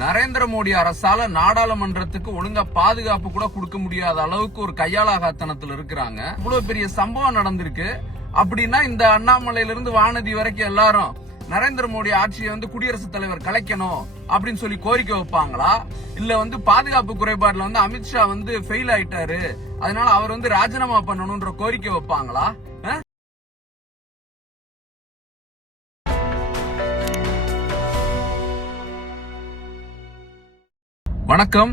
நரேந்திர மோடி அரசால நாடாளுமன்றத்துக்கு ஒழுங்கா பாதுகாப்பு கூட கொடுக்க முடியாத அளவுக்கு ஒரு கையாளாகாத்தனத்துல இருக்கிறாங்க. இவ்வளவு பெரிய சம்பவம் நடந்திருக்கு அப்படின்னா இந்த அண்ணாமலையில இருந்து வானதி வரைக்கும் எல்லாரும் நரேந்திர மோடி ஆட்சியை குடியரசுத் தலைவர் கலைக்கணும் அப்படின்னு சொல்லி கோரிக்கை வைப்பாங்களா? இல்ல பாதுகாப்பு குறைபாடுல அமித்ஷா ஃபெயில் ஆயிட்டாரு, அதனால அவர் ராஜினாமா பண்ணணும்ன்ற கோரிக்கை வைப்பாங்களா? வணக்கம்.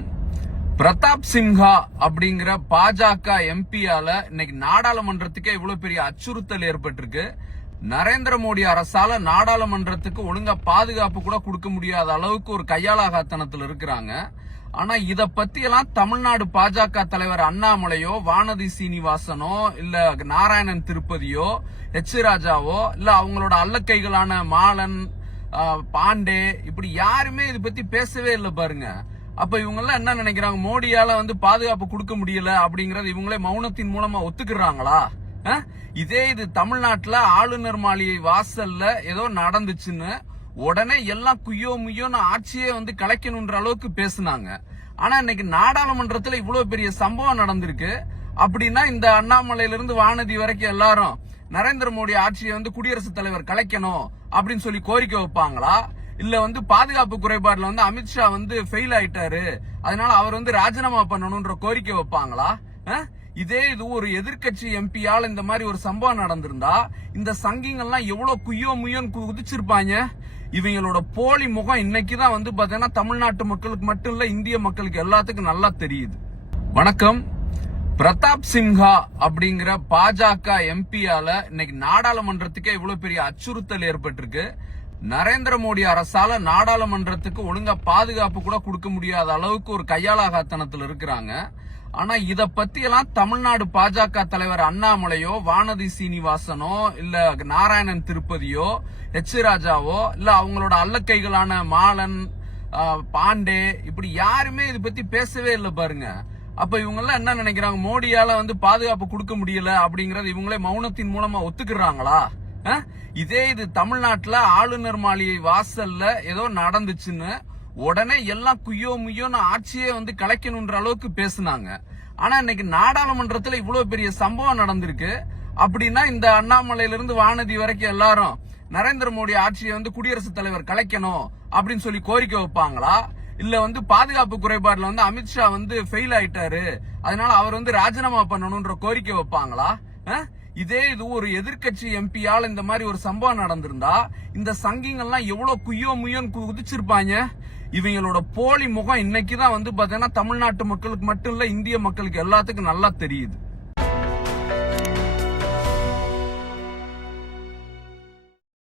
பிரதாப் சிம்ஹா அப்படிங்கிற பாஜக எம்பியால இன்னைக்கு நாடாளுமன்றத்துக்கே இவ்வளவு பெரிய அச்சுறுத்தல் ஏற்பட்டிருக்கு. நரேந்திர மோடி அரசால நாடாளுமன்றத்துக்கு ஒழுங்கா பாதுகாப்பு கூட கொடுக்க முடியாத அளவுக்கு ஒரு கையாளாகாத்தனத்துல இருக்கிறாங்க. ஆனா இத பத்தி எல்லாம் தமிழ்நாடு பாஜக தலைவர் அண்ணாமலையோ, வானதி சீனிவாசனோ, இல்ல நாராயணன் திருப்பதியோ, எச் ராஜாவோ, இல்ல அவங்களோட அல்லக்கைகளான மாலன், பாண்டே, இப்படி யாருமே இத பத்தி பேசவே இல்லை பாருங்க. அப்ப இவங்க எல்லாம் என்ன நினைக்கிறாங்க? மோடியால பாதுகாப்பு கொடுக்க முடியல அப்படிங்கறது இவங்களே மௌனத்தின் மூலமா ஒத்துக்கிறாங்களா? இது தமிழ்நாட்டுல ஆளுநர் மாளிகை வாசல்ல ஏதோ நடந்துச்சுன்னு உடனே எல்லாம் குய்யோ முய்யோன்னு ஆட்சியே கலைக்கணும்ன்ற அளவுக்கு பேசினாங்க. ஆனா இன்னைக்கு நாடாளுமன்றத்துல இவ்வளவு பெரிய சம்பவம் நடந்திருக்கு அப்படின்னா இந்த அண்ணாமலையில இருந்து வானதி வரைக்கும் எல்லாரும் நரேந்திர மோடி ஆட்சியை குடியரசுத் தலைவர் கலைக்கணும் அப்படின்னு சொல்லி கோரிக்கை வைப்பாங்களா? இல்ல பாதுகாப்பு குறைபாடுல அமித்ஷா ஃபெயில் ஆயிட்டாரு, அதனால அவர் ராஜினாமா பண்ணணும்ன்ற கோரிக்கை வைப்பாங்களா? இது ஒரு எதிர்கட்சி எம்பியால இந்த மாதிரி ஒரு சம்பவம் நடந்திருந்தா இந்த சங்கிங்கெல்லாம் எவ்வளவு குய்யோ முய்யோன்னு குதிச்சிருப்பாங்க. இவங்களோட போலி முகம் இன்னைக்குதான் பாத்தீங்கன்னா தமிழ்நாட்டு மக்களுக்கு மட்டும் இல்ல, இந்திய மக்களுக்கு எல்லாத்துக்கும் நல்லா தெரியுது. வணக்கம். பிரதாப் சிம்ஹா அப்படிங்கிற பாஜக எம்பியால இன்னைக்கு நாடாளுமன்றத்துக்கே இவ்வளவு பெரிய அச்சுறுத்தல் ஏற்பட்டிருக்கு. நரேந்திர மோடி அரசால நாடாளுமன்றத்துக்கு ஒழுங்கா பாதுகாப்பு கூட கொடுக்க முடியாத அளவுக்கு ஒரு கையாளாகாத்தனத்துல இருக்கிறாங்க. ஆனா இத பத்தி எல்லாம் தமிழ்நாடு பாஜக தலைவர் அண்ணாமலையோ, வானதி சீனிவாசனோ, இல்ல நாராயணன் திருப்பதியோ, எச் ராஜாவோ, இல்ல அவங்களோட அல்லக்கைகளான மாலன், பாண்டே, இப்படி யாருமே இத பத்தி பேசவே இல்லை பாருங்க. அப்ப இவங்க எல்லாம் என்ன நினைக்கிறாங்க? மோடியால பாதுகாப்பு கொடுக்க முடியல அப்படிங்கறது இவங்களே மௌனத்தின் மூலமா ஒத்துக்கிறாங்களா? இது தமிழ்நாட்டுல ஆளுநர் மாளிகை வாசல்ல ஏதோ நடந்துச்சுன்னு உடனே எல்லாம் குய்யோ முய்யோன்னு ஆட்சியே கலைக்கணும்ன்ற அளவுக்கு பேசினாங்க. ஆனா இன்னைக்கு நாடாளுமன்றத்துல இவ்வளவு பெரிய சம்பவம் நடந்திருக்கு அப்படின்னா இந்த அண்ணாமலையில இருந்து வானதி வரைக்கும் எல்லாரும் நரேந்திர மோடி ஆட்சியை குடியரசுத் தலைவர் கலைக்கணும் அப்படின்னு சொல்லி கோரிக்கை வைப்பாங்களா? இல்ல பாதுகாப்பு குறைபாடுல அமித்ஷா ஃபெயில் ஆயிட்டாரு, அதனால அவர் ராஜினாமா பண்ணணும்ன்ற கோரிக்கை வைப்பாங்களா? இது ஒரு எதிர்கட்சி எம்பியால இந்த மாதிரி ஒரு சம்பவம் நடந்திருந்தா இந்த சங்கிங்கெல்லாம் எவ்வளவு குய்யோ முய்யோன்னு குதிச்சிருப்பாங்க. இவங்களோட போலி முகம் இன்னைக்குதான் பாத்தீங்கன்னா தமிழ்நாட்டு மக்களுக்கு மட்டும் இல்ல, இந்திய மக்களுக்கு எல்லாத்துக்கும் நல்லா தெரியுது.